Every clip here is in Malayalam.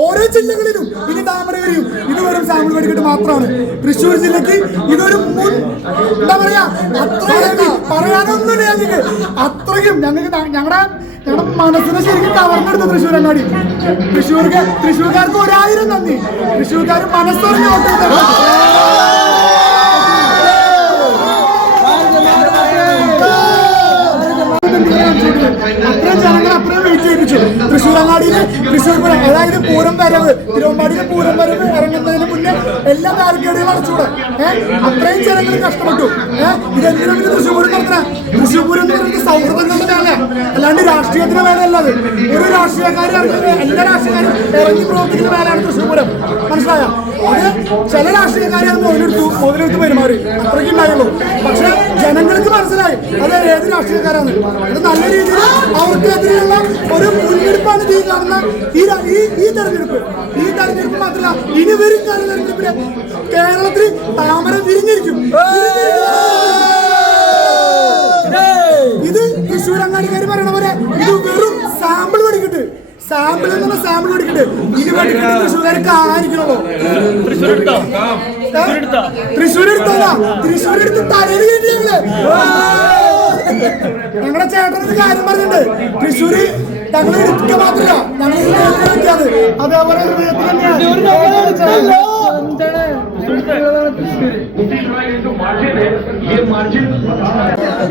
ഓരോ ജില്ലകളിലും ഇനി താമര വിരിയും. ഇത് വെറും സാമ്പിൾ വെടിക്കെട്ട് മാത്രമാണ്. തൃശ്ശൂർ ജില്ലക്ക് ഇതൊരു മുൻ എന്താ പറയാ, അത്രയും പറയാനൊന്നുമില്ല ഞങ്ങൾക്ക്. അത്രയും ഞങ്ങളുടെ മനസ്സിനെ ശരിക്കും കവർന്നെടുത്ത തൃശ്ശൂർ അങ്ങാടി. തൃശ്ശൂർക്കാർക്ക് 1000 നന്ദി. തൃശ്ശൂർക്കാർ മനസ്സറിഞ്ഞ് വോട്ട് അത്രയും ജനങ്ങൾ അത്രയും വെയിറ്റ് ചെയ്യിപ്പിച്ചു. തൃശ്ശൂർ അങ്ങാടിയില് തൃശ്ശൂർ പൂരം, അതായത് പൂരം വരവ്, തിരുവമ്പാടിയിലെ പൂരം വരവ് ഇറങ്ങുന്നതിന് മുന്നേ എല്ലാ ബാരിക്കേഡുകളും അടച്ചുകൂടെ. അത്രയും ജനങ്ങൾ കഷ്ടപ്പെട്ടു. ഇതെന്തിനും തൃശ്ശൂർ പൂരം നടത്തണം. തൃശ്ശൂർ പൂരം എന്ന് പറയുന്നത് സൗഹൃദങ്ങളുടെ വേല, അല്ലാണ്ട് രാഷ്ട്രീയത്തിന് വേലയല്ലാതെ. ഒരു രാഷ്ട്രീയക്കാരും ഇറങ്ങി, എല്ലാ രാഷ്ട്രീയക്കാരും ഇറങ്ങി പ്രവർത്തിക്കുന്ന വേലയാണ് തൃശ്ശൂർ പൂരം. മനസ്സിലായോ? അത് ചില രാഷ്ട്രീയക്കാരെ അത് മുതലെടുത്ത് പെരുമാറി, അത്രയ്ക്ക് ഉണ്ടായുള്ളൂ. പക്ഷെ ജനങ്ങൾക്ക് മനസ്സിലായി അത് ഏത് രാഷ്ട്രീയക്കാരാണ്. അത് നല്ല രീതിയിൽ അവർക്കെതിരെയുള്ള ഒരു മുൻവെടുപ്പാണ് ഈ കാണുന്ന ഈ തെരഞ്ഞെടുപ്പ്. ഈ തെരഞ്ഞെടുപ്പ് മാത്രമല്ല, ഇനി വരും കാല തെരഞ്ഞെടുപ്പില് കേരളത്തിൽ താമര വിരിഞ്ഞിരിക്കും. ഇത് തൃശ്ശൂർ അങ്ങാടിക്കാർ പറയണ പോലെ ഇത് വെറും സാമ്പിൾ വെടിക്കെട്ട്. സാമ്പിൾ എന്ന് പറഞ്ഞാൽ സാമ്പിൾ വെടിക്കെട്ട്. ഇനി വെടിക്കെട്ട് തൃശ്ശൂർക്കാർ കാണാനിരിക്കണല്ലോ. തൃശ്ശൂരെടുത്ത് തലയിൽ കയറ്റി ഞങ്ങളുടെ ചേട്ടനൊരു കാര്യം പറഞ്ഞിട്ടുണ്ട്. തൃശ്ശൂര് ഞങ്ങൾ എടുക്കുക മാത്രമല്ല, ഞങ്ങൾ അതേപോലെ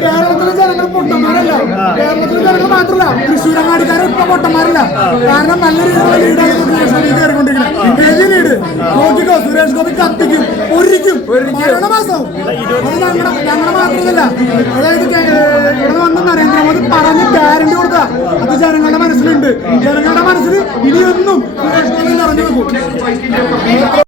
കേരളത്തിലെ ജനങ്ങൾ പൊട്ടന്മാരല്ല. കേരളത്തിലെ ജനങ്ങൾ മാത്രമല്ല, തൃശ്ശൂർ അങ്ങാടിക്കാരെ ഇപ്പൊ പൊട്ടന്മാരല്ല. കാരണം നല്ല രീതിയിലുള്ള ലീഡാണ് കയറിക്കൊണ്ടിരിക്കുന്നത്. ഏത് ലീഡ് നോക്കിക്കോ, സുരേഷ് ഗോപി കത്തിക്കും, ഒരിക്കും, മരണമാസവും. അത് ഞങ്ങളുടെ മാത്രമല്ല, അതായത് ഇവിടെ വന്ന് നരേന്ദ്രമോദി പറഞ്ഞ് ഗ്യാരണ്ടി കൊടുക്കുക. അത് ജനങ്ങളുടെ മനസ്സിലുണ്ട്. ജനങ്ങളുടെ മനസ്സിൽ ഇനിയൊന്നും സുരേഷ് ഗോപി നിറഞ്ഞു നോക്കും.